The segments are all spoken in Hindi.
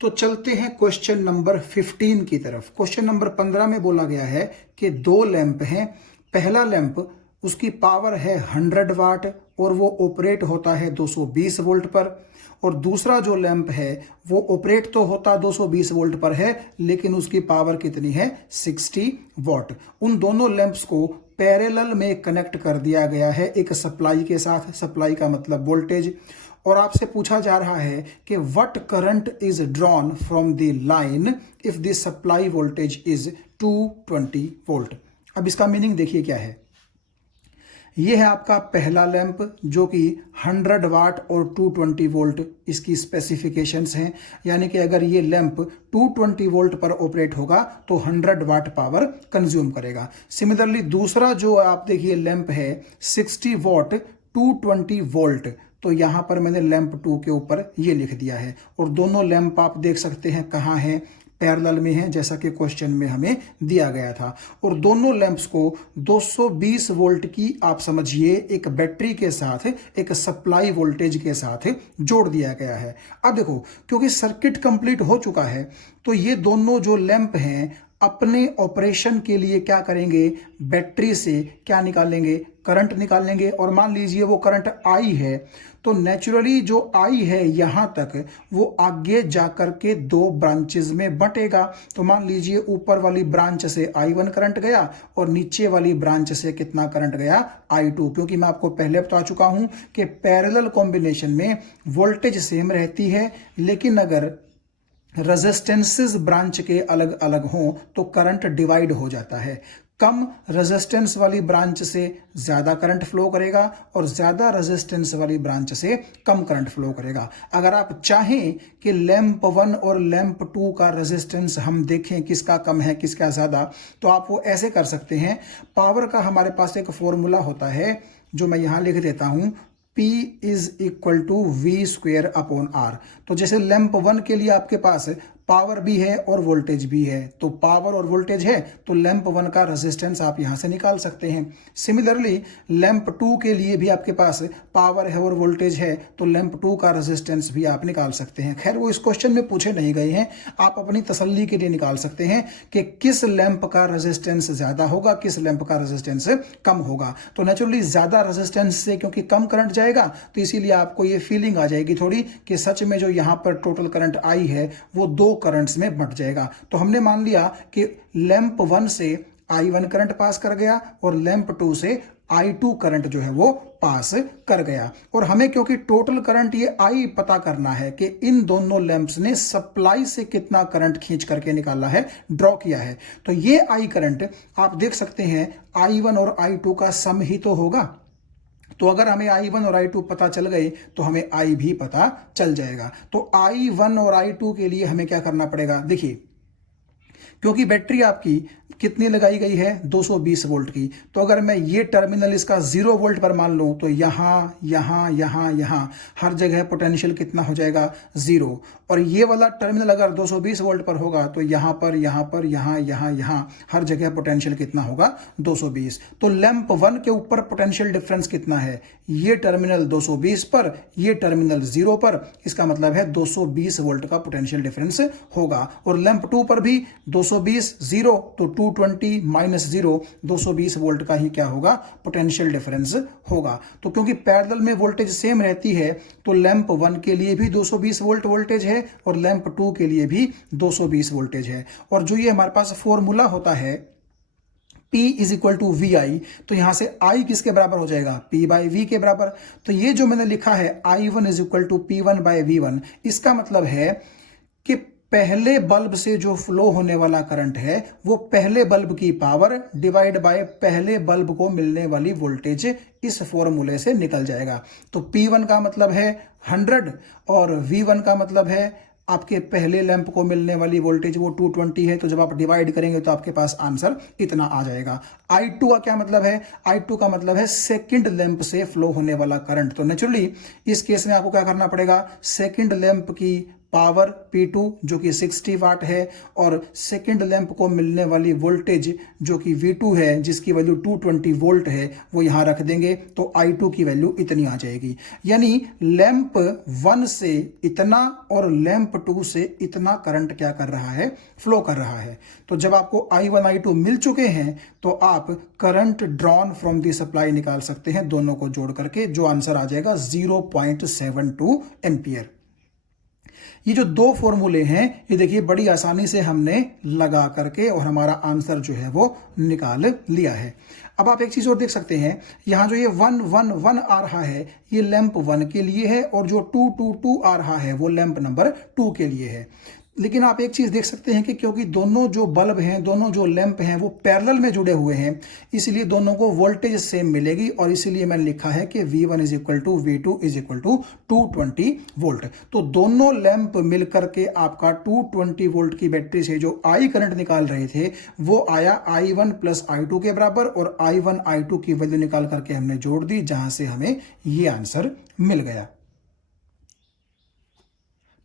तो चलते हैं क्वेश्चन नंबर 15 की तरफ। क्वेश्चन नंबर 15 में बोला गया है कि दो लैंप हैं। पहला लैंप उसकी पावर है 100 वाट और वो ऑपरेट होता है 220 वोल्ट पर, और दूसरा जो लैंप है वो ऑपरेट तो होता 220 वोल्ट पर है लेकिन उसकी पावर कितनी है 60 वॉट। उन दोनों लैंप्स को पैरेलल में कनेक्ट कर दिया गया है एक सप्लाई के साथ। सप्लाई का मतलब वोल्टेज। और आपसे पूछा जा रहा है कि what current is drawn from the line if the supply voltage is 220 volt. अब इसका मीनिंग देखिए क्या है। यह है आपका पहला लैंप जो कि 100 वाट और 220 वोल्ट इसकी स्पेसिफिकेशंस हैं, यानी कि अगर ये लैंप 220 वोल्ट पर ऑपरेट होगा तो 100 वाट पावर कंज्यूम करेगा। सिमिलरली दूसरा जो आप देखिए लैंप है 60 वॉट 220 वोल्ट, तो यहां पर मैंने लैंप 2 के ऊपर ये लिख दिया है। और दोनों लैंप आप देख सकते हैं कहां हैं, पैरेलल में है जैसा कि क्वेश्चन में हमें दिया गया था। और दोनों लैंप्स को 220 वोल्ट की आप समझिए एक बैटरी के साथ एक सप्लाई वोल्टेज के साथ जोड़ दिया गया है। अब देखो क्योंकि सर्किट कंप्लीट हो चुका है तो ये दोनों जो लैंप हैं अपने ऑपरेशन के लिए क्या करेंगे, बैटरी से क्या निकालेंगे, करंट निकालेंगे। और मान लीजिए वो करंट आई है तो नेचुरली जो आई है यहां तक वो आगे जाकर के दो ब्रांचेस में बंटेगा। तो मान लीजिए ऊपर वाली ब्रांच से I1 करंट गया और नीचे वाली ब्रांच से कितना करंट गया I2, क्योंकि मैं आपको पहले बता चुका हूं कि पैरेलल कॉम्बिनेशन में वोल्टेज सेम रहती है लेकिन अगर रेजिस्टेंसेस ब्रांच के अलग अलग हों तो करंट डिवाइड हो जाता है। कम रेजिस्टेंस वाली ब्रांच से ज्यादा करंट फ्लो करेगा और ज्यादा रेजिस्टेंस वाली ब्रांच से कम करंट फ्लो करेगा। अगर आप चाहें कि लैंप 1 और लैंप 2 का रेजिस्टेंस हम देखें किसका कम है किसका ज्यादा, तो आप वो ऐसे कर सकते हैं। पावर का हमारे पास एक फॉर्मूला होता है जो मैं यहां लिख देता हूं, P is equal to V square upon R. तो जैसे लैंप 1 के लिए आपके पास पावर भी है और वोल्टेज भी है, तो पावर और वोल्टेज है तो लैंप 1 का रेजिस्टेंस आप यहां से निकाल सकते हैं। सिमिलरली लैंप 2 के लिए भी आपके पास पावर है और वोल्टेज है तो लैंप 2 का रेजिस्टेंस भी आप निकाल सकते हैं। खैर वो इस क्वेश्चन में पूछे नहीं गए हैं, आप अपनी तसल्ली के लिए निकाल सकते हैं कि किस लैंप का रेजिस्टेंस ज्यादा होगा किस लैंप का रेजिस्टेंस कम होगा। तो नेचुरली ज्यादा रेजिस्टेंस से क्योंकि कम करंट जाएगा तो इसीलिए आपको ये फीलिंग आ जाएगी थोड़ी कि सच में जो यहां पर टोटल करंट आई है वो दो करंट्स में बंट जाएगा। तो हमने मान लिया कि लैंप 1 से I1 करंट पास कर गया और लैंप 2 से I2 करंट जो है वो पास कर गया। और हमें क्योंकि टोटल करंट ये I पता करना है कि इन दोनों लैंप्स ने सप्लाई से कितना करंट खींच करके निकाला है, ड्रॉ किया है। तो ये I करंट आप देख सकते हैं I1 और I2 का सम ही तो होगा। तो अगर हमें I1 और I2 पता चल गए तो हमें I भी पता चल जाएगा। तो I1 और I2 के लिए हमें क्या करना पड़ेगा, देखिए क्योंकि बैटरी आपकी कितनी लगाई गई है 220 वोल्ट की, तो अगर मैं ये टर्मिनल इसका 0 वोल्ट पर मान लूं तो यहां यहां यहां यहां हर जगह पोटेंशियल कितना हो जाएगा 0। और ये वाला टर्मिनल अगर 220 वोल्ट पर होगा तो यहां पर यहां हर जगह पोटेंशियल कितना होगा 220। तो लैंप 1 के ऊपर पोटेंशियल डिफरेंस कितना है, ये टर्मिनल 220 पर ये टर्मिनल 0 पर, इसका मतलब है 220 वोल्ट का पोटेंशियल डिफरेंस होगा। और लैंप 2 पर भी 220 0 तो 220 माइनस 0 220 वोल्ट का ही क्या होगा पोटेंशियल डिफरेंस होगा। तो क्योंकि पैरेलल में वोल्टेज सेम रहती है तो लैंप 1 के लिए भी 220 वोल्ट वोल्टेज है और लैंप 2 के लिए भी 220 वोल्टेज है। और जो ये हमारे पास फॉर्मूला होता है P is equal to V I, तो यहां से I किसके बराबर हो जाएगा P बाई वी के बराबर। तो ये जो मैंने लिखा है I1 is equal to P1 by V1, इसका मतलब है कि पहले बल्ब से जो फ्लो होने वाला करंट है वो पहले बल्ब की पावर डिवाइड बाय पहले बल्ब को मिलने वाली वोल्टेज इस फॉर्मूले से निकल जाएगा। तो P1 का मतलब है 100 और V1 का मतलब है आपके पहले लैंप को मिलने वाली वोल्टेज वो 220 है। तो जब आप डिवाइड करेंगे तो आपके पास आंसर इतना आ जाएगा। I2 का क्या मतलब है, I2 का मतलब है सेकंड लैंप से फ्लो होने वाला करंट। तो नेचुरली इस केस में आपको क्या करना पड़ेगा, सेकंड लैंप की पावर P2 जो कि 60 वाट है और सेकंड लैंप को मिलने वाली वोल्टेज जो कि V2 है जिसकी वैल्यू 220 वोल्ट है वो यहां रख देंगे तो I2 की वैल्यू इतनी आ जाएगी। यानी लैंप 1 से इतना और लैंप 2 से इतना करंट क्या कर रहा है, फ्लो कर रहा है। तो जब आपको I1 I2 मिल चुके हैं तो आप current drawn from the supply निकाल सकते हैं दोनों को जोड़ करके, जो आंसर आ जाएगा 0.72 एम्पियर। ये जो दो फॉर्मूले हैं ये देखिए बड़ी आसानी से हमने लगा करके और हमारा आंसर जो है वो निकाल लिया है। अब आप एक चीज और देख सकते हैं, यहां जो ये 1 1 1 आ रहा है ये लैंप 1 के लिए है और जो 2 2 2 आ रहा है वो लैंप नंबर 2 के लिए है। लेकिन आप एक चीज देख सकते हैं कि क्योंकि दोनों जो बल्ब हैं, दोनों जो लैंप हैं वो पैरेलल में जुड़े हुए हैं, इसलिए दोनों को वोल्टेज सेम मिलेगी और इसीलिए मैंने लिखा है कि V1 is equal to V2 is equal to 220 volt. तो दोनों लैंप मिलकर के आपका 220 वोल्ट की बैटरी से जो I करंट निकाल रहे थे वो आया I1 प्लस I2 के बराबर और I1 I2 की वैल्यू निकाल करके हमने जोड़ दी, जहां से हमें ये आंसर मिल गया।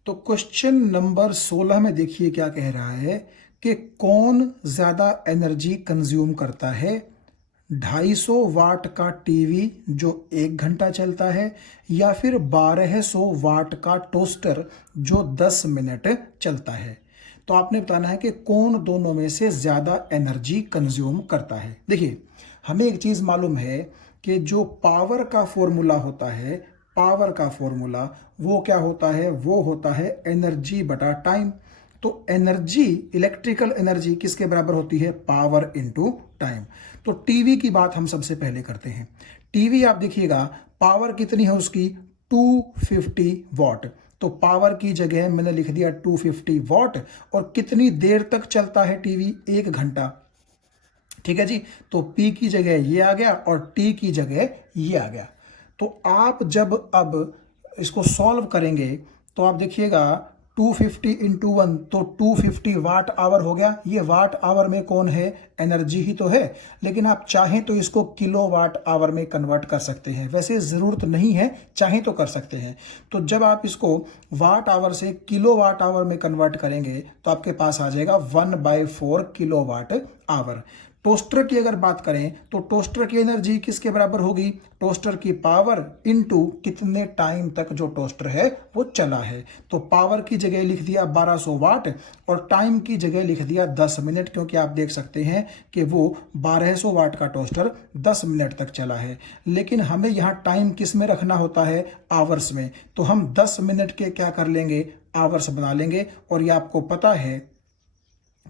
तो क्वेश्चन नंबर 16 में देखिए क्या कह रहा है कि कौन ज्यादा एनर्जी कंज्यूम करता है, 250 वाट का टीवी जो 1 घंटा चलता है या फिर 1200 वाट का टोस्टर जो 10 मिनट चलता है। तो आपने बताना है कि कौन दोनों में से ज्यादा एनर्जी कंज्यूम करता है। देखिए हमें एक चीज मालूम है कि जो पावर का फॉर्मूला होता है, पावर का फॉर्मूला वो क्या होता है, वो होता है एनर्जी बटा टाइम। तो एनर्जी, इलेक्ट्रिकल एनर्जी किसके बराबर होती है, पावर इनटू टाइम। तो टीवी की बात हम सबसे पहले करते हैं। टीवी आप देखिएगा पावर कितनी है उसकी, 250 वॉट। तो पावर की जगह मैंने लिख दिया 250 वॉट और कितनी देर तक चलता है टीवी, 1 घंटा। ठीक है जी, तो P की जगह ये आ गया और T की जगह ये आ गया। तो आप जब अब इसको सॉल्व करेंगे तो आप देखिएगा 250 इंटू 1 तो 250 वाट आवर हो गया। ये वाट आवर में कौन है, एनर्जी ही तो है, लेकिन आप चाहें तो इसको किलो वाट आवर में कन्वर्ट कर सकते हैं। वैसे ज़रूरत नहीं है, चाहें तो कर सकते हैं। तो जब आप इसको वाट आवर से किलो वाट आवर में कन्वर्ट करेंगे तो आपके पास आ जाएगा 1/4 किलो वाट आवर। टोस्टर की अगर बात करें तो टोस्टर की एनर्जी किसके बराबर होगी, टोस्टर की पावर इनटू कितने टाइम तक जो टोस्टर है वो चला है। तो पावर की जगह लिख दिया 1200 वाट और टाइम की जगह लिख दिया 10 मिनट, क्योंकि आप देख सकते हैं कि वो 1200 वाट का टोस्टर 10 मिनट तक चला है। लेकिन हमें यहाँ टाइम किस में रखना होता है, आवर्स में। तो हम 10 मिनट के क्या कर लेंगे, आवर्स बना लेंगे। और ये आपको पता है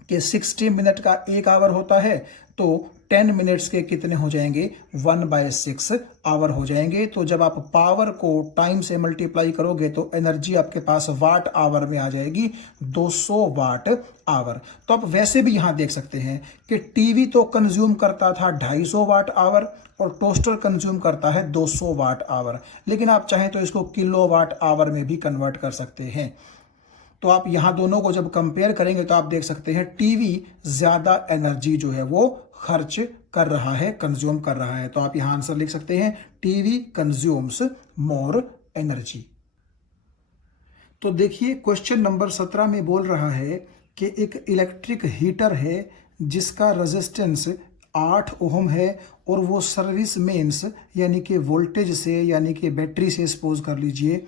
कि 60 मिनट का 1 आवर होता है, तो 10 मिनट्स के कितने हो जाएंगे, 1/6 आवर हो जाएंगे। तो जब आप पावर को टाइम से मल्टीप्लाई करोगे तो एनर्जी आपके पास वाट आवर में आ जाएगी 200 वाट आवर। तो आप वैसे भी यहां देख सकते हैं कि टीवी तो कंज्यूम करता था 250 वाट आवर और टोस्टर कंज्यूम करता है 200 वाट आवर, लेकिन आप चाहें तो इसको किलो वाट आवर में भी कन्वर्ट कर सकते हैं। तो आप यहां दोनों को जब कंपेयर करेंगे तो आप देख सकते हैं टीवी ज्यादा एनर्जी जो है वो खर्च कर रहा है, कंज्यूम कर रहा है। तो आप यहां आंसर लिख सकते हैं टीवी कंज्यूम्स मोर एनर्जी। तो देखिए क्वेश्चन नंबर 17 में बोल रहा है कि एक इलेक्ट्रिक हीटर है जिसका रेजिस्टेंस 8 ओम है और वो सर्विस मेंस यानी कि वोल्टेज से, यानी कि बैटरी से सपोज कर लीजिए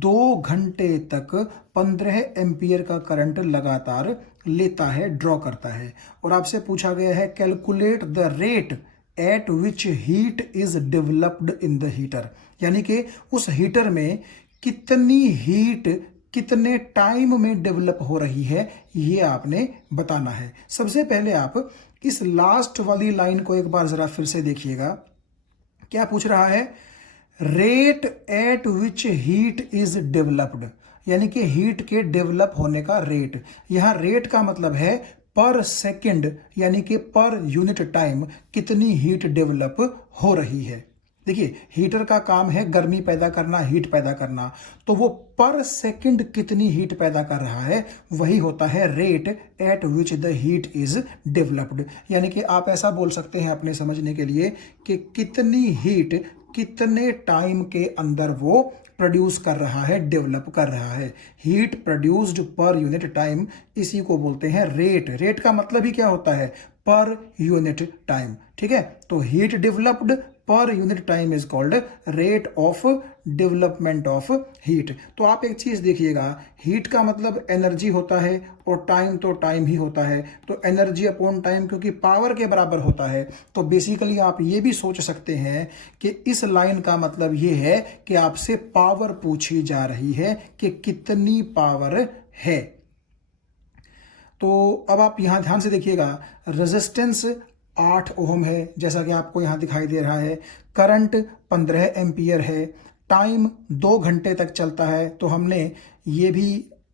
2 घंटे तक 15 एम्पियर का करंट लगातार लेता है, ड्रॉ करता है। और आपसे पूछा गया है calculate the rate at which heat is developed in the heater, यानी कि उस हीटर में कितनी हीट कितने टाइम में डेवलप हो रही है, ये आपने बताना है। सबसे पहले आप इस लास्ट वाली लाइन को एक बार जरा फिर से देखिएगा, क्या पूछ रहा है, rate at which heat is developed, यानी कि हीट के डेवलप होने का रेट। यहां रेट का मतलब है पर सेकंड, यानी कि पर यूनिट टाइम कितनी हीट डेवलप हो रही है। देखिए हीटर का काम है गर्मी पैदा करना, हीट पैदा करना, तो वो पर सेकंड कितनी हीट पैदा कर रहा है वही होता है rate at which the heat is developed. यानी कि आप ऐसा बोल सकते हैं अपने समझने के लिए कि कितनी हीट कितने टाइम के अंदर वो प्रोड्यूस कर रहा है, डेवलप कर रहा है। Heat produced per unit time, इसी को बोलते हैं रेट। रेट का मतलब ही क्या होता है? Per unit time. ठीक है, तो heat developed per unit time is called rate of development of heat. तो आप एक चीज देखिएगा, हीट का मतलब एनर्जी होता है और टाइम तो टाइम ही होता है, तो एनर्जी अपॉन टाइम क्योंकि पावर के बराबर होता है, तो बेसिकली आप ये भी सोच सकते हैं कि इस लाइन का मतलब ये है कि आपसे पावर पूछी जा रही है कि कितनी पावर है। तो अब आप यहां ध्यान से देखिएगा, रेजिस्टेंस 8 ओम है जैसा कि आपको यहां दिखाई दे रहा है, करंट 15 एम्पियर है, टाइम 2 घंटे तक चलता है। तो हमने ये भी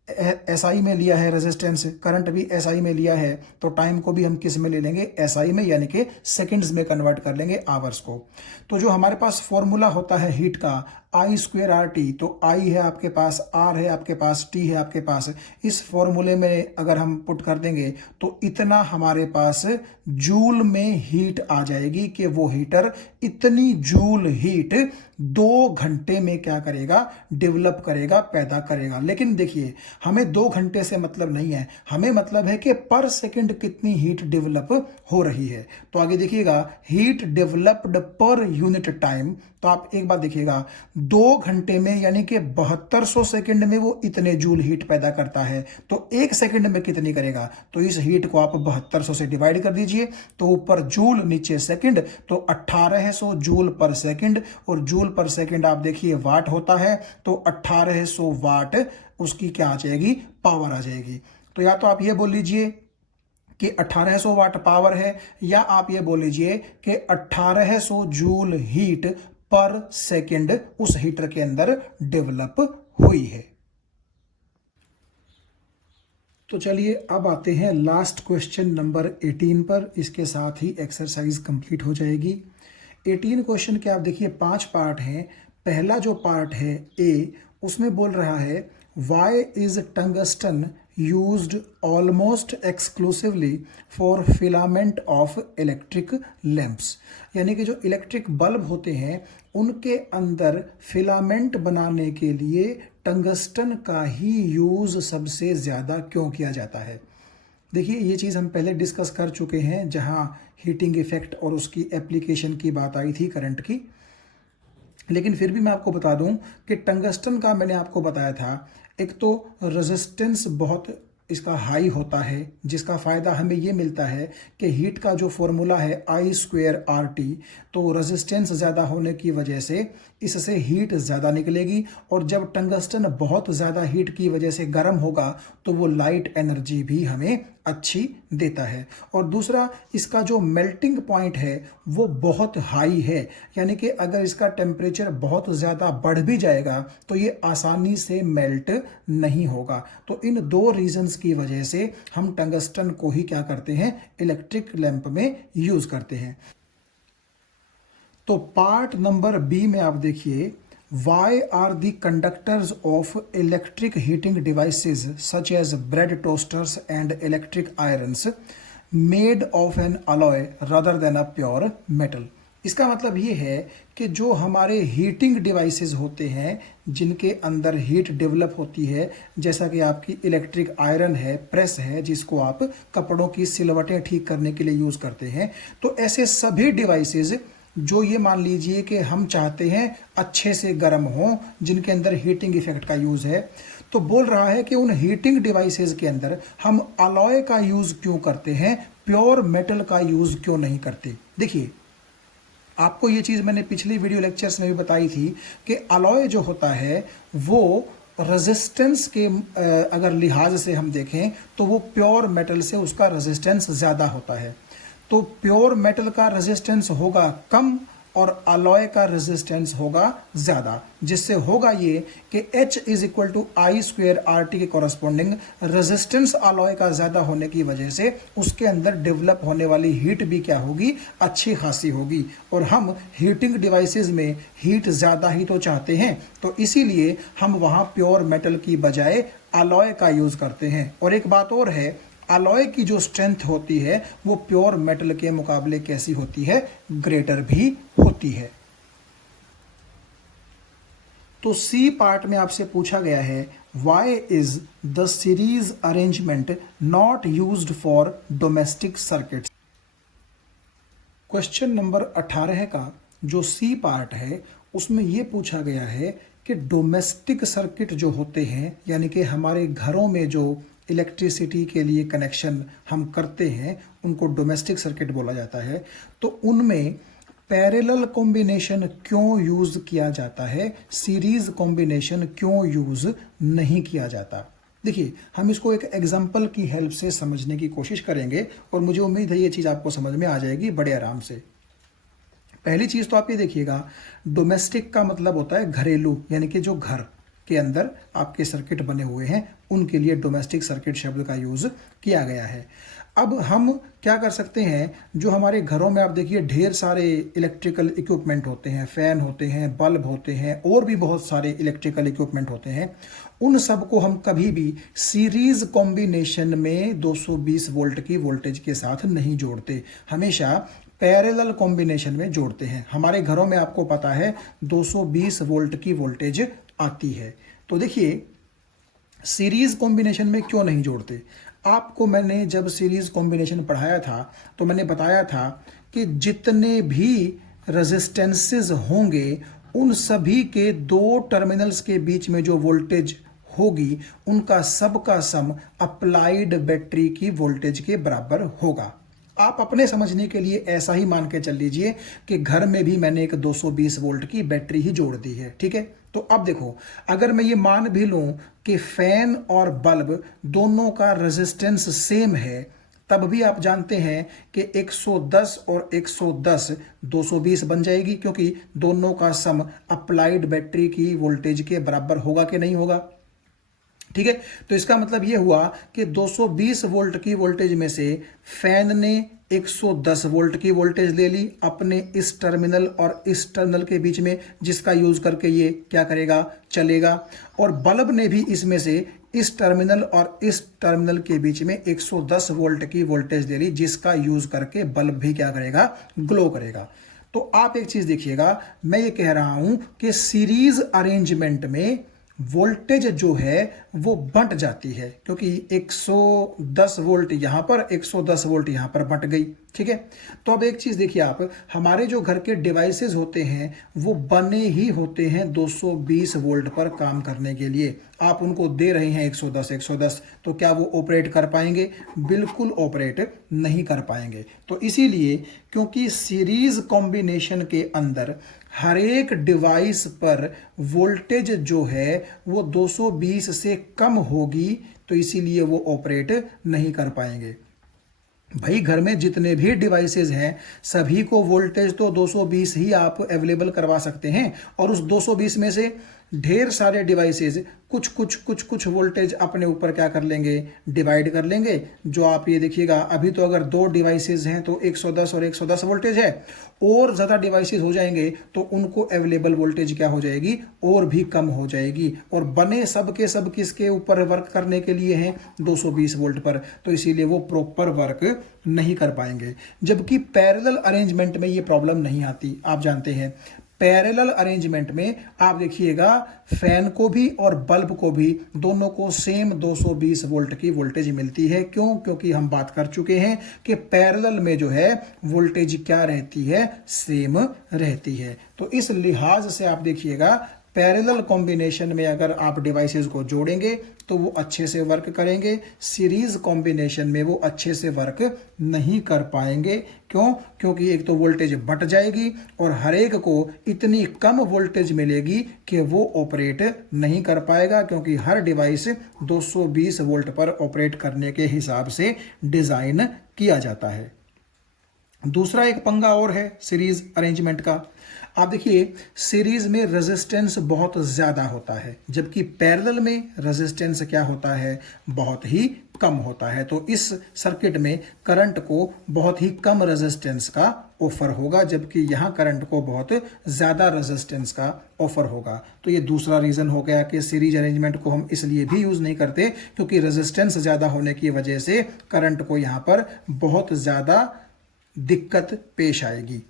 एसआई में लिया है, रेजिस्टेंस, करंट भी एसआई में लिया है, तो टाइम को भी हम किस में ले लेंगे? एसआई में, यानी कि सेकंड्स में कन्वर्ट कर लेंगे आवर्स को। तो जो हमारे पास फॉर्मूला होता है हीट का, आई स्क्वेयर आर टी, तो आई है आपके पास, आर है आपके पास, टी है आपके पास, इस फॉर्मूले में अगर हम पुट कर देंगे तो इतना हमारे पास जूल में हीट आ जाएगी कि वो हीटर इतनी जूल हीट 2 घंटे में क्या करेगा? डेवलप करेगा, पैदा करेगा। लेकिन देखिए, हमें 2 घंटे से मतलब नहीं है, हमें मतलब है कि पर सेकंड कितनी हीट डेवलप हो रही है। तो आगे देखिएगा, heat developed per unit time, तो आप एक बात देखिएगा, 2 घंटे में यानी कि 7200 सेकंड में वो इतने जूल हीट पैदा करता है, तो 1 सेकंड में कितनी करेगा? तो इस हीट को आप 7200 से डिवाइड कर दीजिए, तो ऊपर जूल नीचे सेकंड, तो 1800 जूल पर सेकंड, और जूल पर सेकंड आप देखिए वाट होता है, तो 1800 वाट उसकी क्या आ जाएगी? पावर आ जाएगी। तो या तो आप ये बोल लीजिए कि 1800 वाट पावर है, या आप ये बोल लीजिए कि 1800 जूल हीट पर सेकंड उस हीटर के अंदर डेवलप हुई है। तो चलिए अब आते हैं लास्ट क्वेश्चन नंबर 18 पर। इसके साथ ही एक्सरसाइज कंप्लीट हो जाएगी। 18 क्वेश्चन के आप देखिए 5 पार्ट हैं। पहला जो पार्ट है ए, उसमें बोल रहा है why is tungsten used almost exclusively for filament of electric lamps, यानी कि जो इलेक्ट्रिक बल्ब होते हैं उनके अंदर फिलामेंट बनाने के लिए टंगस्टन का ही यूज सबसे ज़्यादा क्यों किया जाता है। देखिए, ये चीज़ हम पहले डिस्कस कर चुके हैं, जहां हीटिंग इफेक्ट और उसकी एप्लीकेशन की बात आई थी करंट की। लेकिन फिर भी मैं आपको बता दूं कि टंगस्टन का मैंने आपको बताया था, एक तो रेजिस्टेंस बहुत इसका हाई होता है, जिसका फ़ायदा हमें ये मिलता है कि हीट का जो फॉर्मूला है आई स्क्वेयर आर टी, तो रेजिस्टेंस ज़्यादा होने की वजह से इससे हीट ज़्यादा निकलेगी, और जब टंगस्टन बहुत ज़्यादा हीट की वजह से गर्म होगा तो वो लाइट एनर्जी भी हमें अच्छी देता है। और दूसरा, इसका जो मेल्टिंग पॉइंट है वो बहुत हाई है, यानी कि अगर इसका टेम्परेचर बहुत ज़्यादा बढ़ भी जाएगा तो ये आसानी से मेल्ट नहीं होगा। तो इन 2 रीजंस की वजह से हम टंगस्टन को ही क्या करते हैं? इलेक्ट्रिक लैंप में यूज करते हैं। तो पार्ट नंबर बी में आप देखिए, Why are the conductors of electric heating devices such as bread toasters and electric irons made of an alloy rather than a pure metal? इसका मतलब ये है कि जो हमारे हीटिंग डिवाइसेस होते हैं जिनके अंदर हीट डेवलप होती है, जैसा कि आपकी इलेक्ट्रिक आयरन है, प्रेस है, जिसको आप कपड़ों की सिलवटें ठीक करने के लिए यूज़ करते हैं, तो ऐसे सभी डिवाइसेस जो ये मान लीजिए कि हम चाहते हैं अच्छे से गर्म हो, जिनके अंदर हीटिंग इफेक्ट का यूज़ है, तो बोल रहा है कि उन हीटिंग डिवाइसेस के अंदर हम अलॉय का यूज़ क्यों करते हैं, प्योर मेटल का यूज़ क्यों नहीं करते। देखिए, आपको ये चीज़ मैंने पिछली वीडियो लेक्चर्स में भी बताई थी कि अलॉय जो होता है वो रेजिस्टेंस के अगर लिहाज से हम देखें तो वो प्योर मेटल से उसका रेजिस्टेंस ज़्यादा होता है। तो प्योर मेटल का रेजिस्टेंस होगा कम और अलॉय का रेजिस्टेंस होगा ज़्यादा, जिससे होगा ये कि H is equal to I square R T के कॉरस्पॉन्डिंग रेजिस्टेंस अलॉय का ज़्यादा होने की वजह से उसके अंदर डेवलप होने वाली हीट भी क्या होगी? अच्छी खासी होगी। और हम हीटिंग डिवाइसेस में हीट ज़्यादा ही तो चाहते हैं, तो इसीलिए हम वहाँ प्योर मेटल की बजाय अलॉय का यूज़ करते हैं। और एक बात और है, अलॉय की जो स्ट्रेंथ होती है वो प्योर मेटल के मुकाबले कैसी होती है? ग्रेटर भी होती है। तो सी पार्ट में आपसे पूछा गया है why is the series arrangement not used for domestic circuits. Question number 18 का जो सी पार्ट है उसमें यह पूछा गया है कि डोमेस्टिक सर्किट जो होते हैं, यानी कि हमारे घरों में जो इलेक्ट्रिसिटी के लिए कनेक्शन हम करते हैं उनको डोमेस्टिक सर्किट बोला जाता है। तो उनमें पैरेलल कॉम्बिनेशन क्यों यूज किया जाता है, सीरीज कॉम्बिनेशन क्यों यूज नहीं किया जाता। देखिए, हम इसको एक एग्जांपल की हेल्प से समझने की कोशिश करेंगे और मुझे उम्मीद है ये चीज़ आपको समझ में आ जाएगी बड़े आराम से। पहली चीज़ तो आप ये देखिएगा, डोमेस्टिक का मतलब होता है घरेलू, यानी कि जो घर के अंदर आपके सर्किट बने हुए हैं उनके लिए डोमेस्टिक सर्किट शब्द का यूज किया गया है। अब हम क्या कर सकते हैं, जो हमारे घरों में आप देखिए ढेर सारे इलेक्ट्रिकल इक्विपमेंट होते हैं, फैन होते हैं, बल्ब होते हैं और भी बहुत सारे इलेक्ट्रिकल इक्विपमेंट होते हैं, उन सब को हम कभी भी सीरीज कॉम्बिनेशन में 220 वोल्ट की वोल्टेज के साथ नहीं जोड़ते, हमेशा पैरेलल कॉम्बिनेशन में जोड़ते हैं। हमारे घरों में आपको पता है 220 वोल्ट की वोल्टेज आती है। तो देखिए, सीरीज कॉम्बिनेशन में क्यों नहीं जोड़ते। आपको मैंने जब सीरीज कॉम्बिनेशन पढ़ाया था तो मैंने बताया था कि जितने भी रेजिस्टेंसेस होंगे उन सभी के दो टर्मिनल्स के बीच में जो वोल्टेज होगी उनका सबका सम अप्लाइड बैटरी की वोल्टेज के बराबर होगा। आप अपने समझने के लिए ऐसा ही मान के चल लीजिए कि घर में भी मैंने एक 220 वोल्ट की बैटरी ही जोड़ दी है, ठीक है। तो अब देखो, अगर मैं ये मान भी लूं कि फैन और बल्ब दोनों का रेजिस्टेंस सेम है, तब भी आप जानते हैं कि 110 और 110 220 बन जाएगी, क्योंकि दोनों का सम अप्लाइड बैटरी की वोल्टेज के बराबर होगा कि नहीं होगा, ठीक है। तो इसका मतलब यह हुआ कि 220 वोल्ट की वोल्टेज में से फैन ने 110 वोल्ट की वोल्टेज ले ली अपने इस टर्मिनल और इस टर्मिनल के बीच में, जिसका यूज करके ये क्या करेगा, चलेगा। और बल्ब ने भी इसमें से इस टर्मिनल और इस टर्मिनल के बीच में 110 वोल्ट की वोल्टेज ले ली, जिसका यूज करके बल्ब भी क्या करेगा, ग्लो करेगा। तो आप एक चीज देखिएगा, मैं ये कह रहा हूं कि सीरीज अरेंजमेंट में वोल्टेज जो है वो बंट जाती है, क्योंकि 110 वोल्ट यहां पर, 110 वोल्ट यहां पर बंट गई, ठीक है। तो अब एक चीज देखिए आप, हमारे जो घर के डिवाइसेस होते हैं वो बने ही होते हैं 220 वोल्ट पर काम करने के लिए। आप उनको दे रहे हैं 110, तो क्या वो ऑपरेट कर पाएंगे? बिल्कुल ऑपरेट नहीं कर पाएंगे। तो इसीलिए, क्योंकि सीरीज कॉम्बिनेशन के अंदर हर एक डिवाइस पर वोल्टेज जो है वो 220 से कम होगी, तो इसीलिए वो ऑपरेट नहीं कर पाएंगे। भाई, घर में जितने भी डिवाइसेस हैं सभी को वोल्टेज तो 220 ही आप अवेलेबल करवा सकते हैं, और उस 220 में से ढेर सारे डिवाइसेस कुछ वोल्टेज अपने ऊपर क्या कर लेंगे, डिवाइड कर लेंगे। जो आप ये देखिएगा, अभी तो अगर दो डिवाइसेस हैं तो 110 और 110 वोल्टेज है, और ज़्यादा डिवाइसेस हो जाएंगे तो उनको अवेलेबल वोल्टेज क्या हो जाएगी, और भी कम हो जाएगी। और बने सब के सब किसके ऊपर वर्क करने के लिए हैं, 220 वोल्ट पर, तो इसीलिए वो प्रॉपर वर्क नहीं कर पाएंगे। जबकि पैरेलल अरेंजमेंट में ये प्रॉब्लम नहीं आती। आप जानते हैं पैरेलल अरेंजमेंट में आप देखिएगा फैन को भी और बल्ब को भी दोनों को सेम 220 वोल्ट की वोल्टेज मिलती है। क्यों? क्योंकि हम बात कर चुके हैं कि पैरेलल में जो है वोल्टेज क्या रहती है, सेम रहती है। तो इस लिहाज से आप देखिएगा पैरेलल कॉम्बिनेशन में अगर आप डिवाइसेस को जोड़ेंगे तो वो अच्छे से वर्क करेंगे, सीरीज कॉम्बिनेशन में वो अच्छे से वर्क नहीं कर पाएंगे। क्यों? क्योंकि एक तो वोल्टेज बट जाएगी और हर एक को इतनी कम वोल्टेज मिलेगी कि वो ऑपरेट नहीं कर पाएगा, क्योंकि हर डिवाइस 220 वोल्ट पर ऑपरेट करने के हिसाब से डिजाइन किया जाता है। दूसरा एक पंगा और है सीरीज अरेंजमेंट का। आप देखिए, सीरीज में रेजिस्टेंस बहुत ज्यादा होता है, जबकि पैरेलल में रेजिस्टेंस क्या होता है, बहुत ही कम होता है। तो इस सर्किट में करंट को बहुत ही कम रेजिस्टेंस का ऑफर होगा, जबकि यहां करंट को बहुत ज्यादा रेजिस्टेंस का ऑफर होगा। तो ये दूसरा रीजन हो गया कि सीरीज अरेंजमेंट को हम इसलिए भी यूज नहीं करते, क्योंकि रेजिस्टेंस ज्यादा होने की वजह से करंट को यहां पर बहुत ज्यादा दिक्कत पेश आएगी।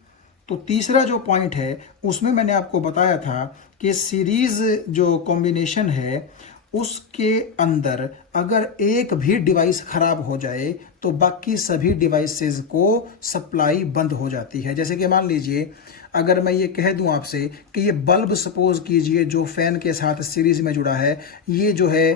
तो तीसरा जो पॉइंट है उसमें मैंने आपको बताया था कि सीरीज जो कॉम्बिनेशन है उसके अंदर अगर एक भी डिवाइस खराब हो जाए तो बाकी सभी डिवाइसेस को सप्लाई बंद हो जाती है। जैसे कि मान लीजिए अगर मैं ये कह दूं आपसे कि ये बल्ब सपोज कीजिए जो फैन के साथ सीरीज में जुड़ा है, ये जो है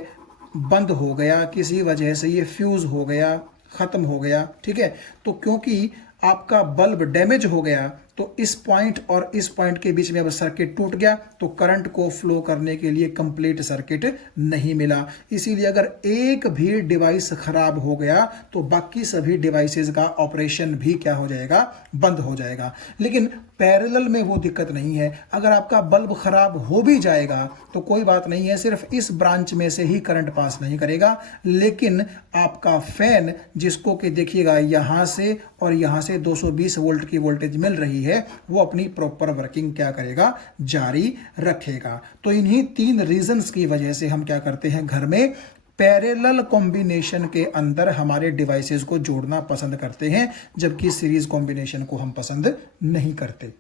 बंद हो गया, किसी वजह से ये फ्यूज हो गया, खत्म हो गया, ठीक है, तो क्योंकि आपका बल्ब डैमेज हो गया तो इस पॉइंट और इस पॉइंट के बीच में अब सर्किट टूट गया, तो करंट को फ्लो करने के लिए कंप्लीट सर्किट नहीं मिला। इसीलिए अगर एक भी डिवाइस खराब हो गया तो बाकी सभी डिवाइसेस का ऑपरेशन भी क्या हो जाएगा, बंद हो जाएगा। लेकिन पैरेलल में वो दिक्कत नहीं है। अगर आपका बल्ब खराब हो भी जाएगा तो कोई बात नहीं है, सिर्फ इस ब्रांच में से ही करंट पास नहीं करेगा, लेकिन आपका फैन जिसको कि देखिएगा यहां से और यहां से 220 वोल्ट की वोल्टेज मिल रही है, वो अपनी प्रॉपर वर्किंग क्या करेगा, जारी रखेगा। तो इन्हीं 3 रीजंस की वजह से हम क्या करते हैं, घर में पैरेलल कॉम्बिनेशन के अंदर हमारे डिवाइसेस को जोड़ना पसंद करते हैं, जबकि सीरीज कॉम्बिनेशन को हम पसंद नहीं करते।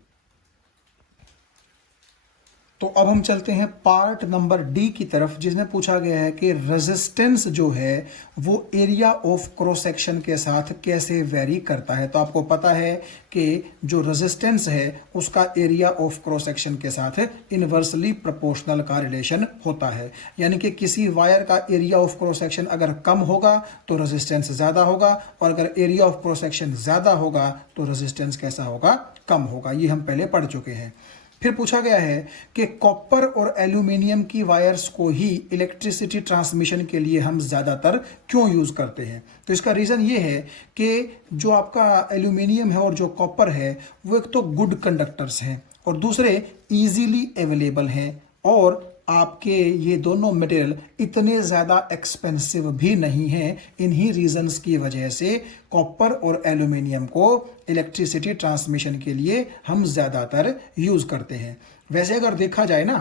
तो अब हम चलते हैं पार्ट नंबर डी की तरफ, जिसमें पूछा गया है कि रेजिस्टेंस जो है वो एरिया ऑफ क्रॉस सेक्शन के साथ कैसे वेरी करता है। तो आपको पता है कि जो रेजिस्टेंस है उसका एरिया ऑफ क्रॉस सेक्शन के साथ इनवर्सली प्रोपोर्शनल का रिलेशन होता है। यानी कि किसी वायर का एरिया ऑफ क्रॉस सेक्शन अगर कम होगा तो रेजिस्टेंस ज्यादा होगा, और अगर एरिया ऑफ क्रॉस सेक्शन ज्यादा होगा तो रेजिस्टेंस कैसा होगा, कम होगा। ये हम पहले पढ़ चुके हैं। फिर पूछा गया है कि कॉपर और एल्यूमिनियम की वायर्स को ही इलेक्ट्रिसिटी ट्रांसमिशन के लिए हम ज़्यादातर क्यों यूज़ करते हैं। तो इसका रीज़न ये है कि जो आपका एल्यूमिनियम है और जो कॉपर है वो एक तो गुड कंडक्टर्स हैं और दूसरे इजीली अवेलेबल हैं, और आपके ये दोनों मटेरियल इतने ज़्यादा एक्सपेंसिव भी नहीं हैं। इन्हीं रीजंस की वजह से कॉपर और एल्यूमिनियम को इलेक्ट्रिसिटी ट्रांसमिशन के लिए हम ज़्यादातर यूज़ करते हैं। वैसे अगर देखा जाए ना,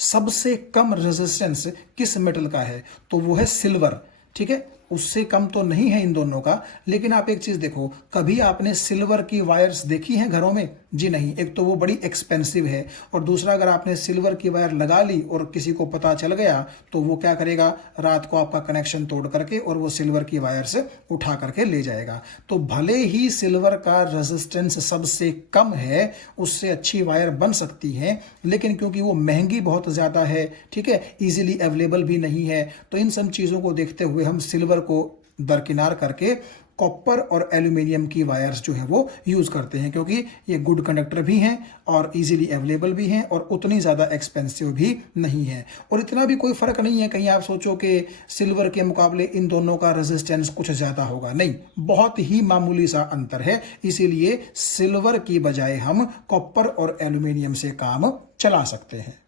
सबसे कम रेजिस्टेंस किस मेटल का है, तो वो है सिल्वर, ठीक है, उससे कम तो नहीं है इन दोनों का। लेकिन आप एक चीज देखो, कभी आपने सिल्वर की वायर्स देखी हैं घरों में? जी नहीं। एक तो वो बड़ी एक्सपेंसिव है, और दूसरा अगर आपने सिल्वर की वायर लगा ली और किसी को पता चल गया तो वो क्या करेगा, रात को आपका कनेक्शन तोड़ करके और वो सिल्वर की वायर से उठा करके ले जाएगा। तो भले ही सिल्वर का रेजिस्टेंस सबसे कम है, उससे अच्छी वायर बन सकती है, लेकिन क्योंकि वो महंगी बहुत ज्यादा है, ठीक है, इजीली अवेलेबल भी नहीं है, तो इन सब चीजों को देखते हुए हम सिल्वर को दरकिनार करके कॉपर और एल्यूमिनियम की वायर्स जो है वो यूज करते हैं, क्योंकि ये गुड कंडक्टर भी हैं और इजीली अवेलेबल भी हैं और उतनी ज्यादा एक्सपेंसिव भी नहीं है। और इतना भी कोई फर्क नहीं है कहीं आप सोचो कि सिल्वर के मुकाबले इन दोनों का रेजिस्टेंस कुछ ज्यादा होगा, नहीं, बहुत ही मामूली सा अंतर है। इसीलिए सिल्वर की बजाय हम कॉपर और एल्यूमिनियम से काम चला सकते हैं।